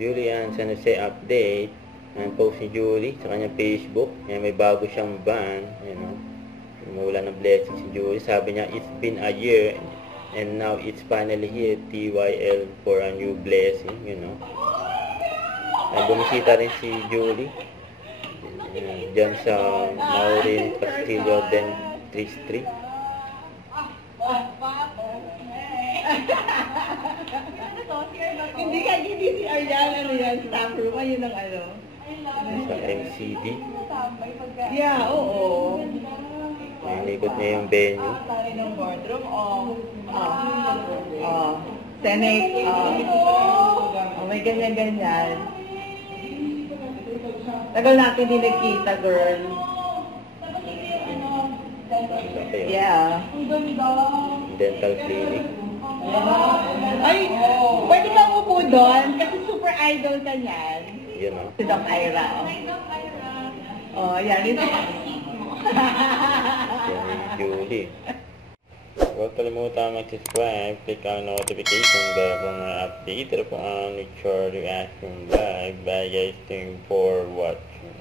Julian San Jose update. Ang post ni Julie sa kanyang Facebook. Yan, may bago siyang ban. You know, mawala ng blessing si Julie. Sabi niya, it's been a year and now it's finally here. TYL for a new blessing. You know. Ay, bumisita rin si Julie. Diyan sa Maureen Castillo Dentistry. Hindi ka GDCR yan, ano yan, staff room, ayun ang ano. Sa MCD. Yeah, oo. Inikot niya yung venue. Tari ng boardroom, Senate, may ganyan-ganyan. Tagal natin din nagkita, girl. Yeah. Dental clinic. Ay, pwede kang upo doon kasi super idol ka niyan. Yun o. Si Doc Ira. Oh, yan. Ito. Yan si Julie. Huwag kalimutan mag-subscribe, click ang notification bell kung na-update po ang Nature Reaction Live. Bye guys, thank you for watching.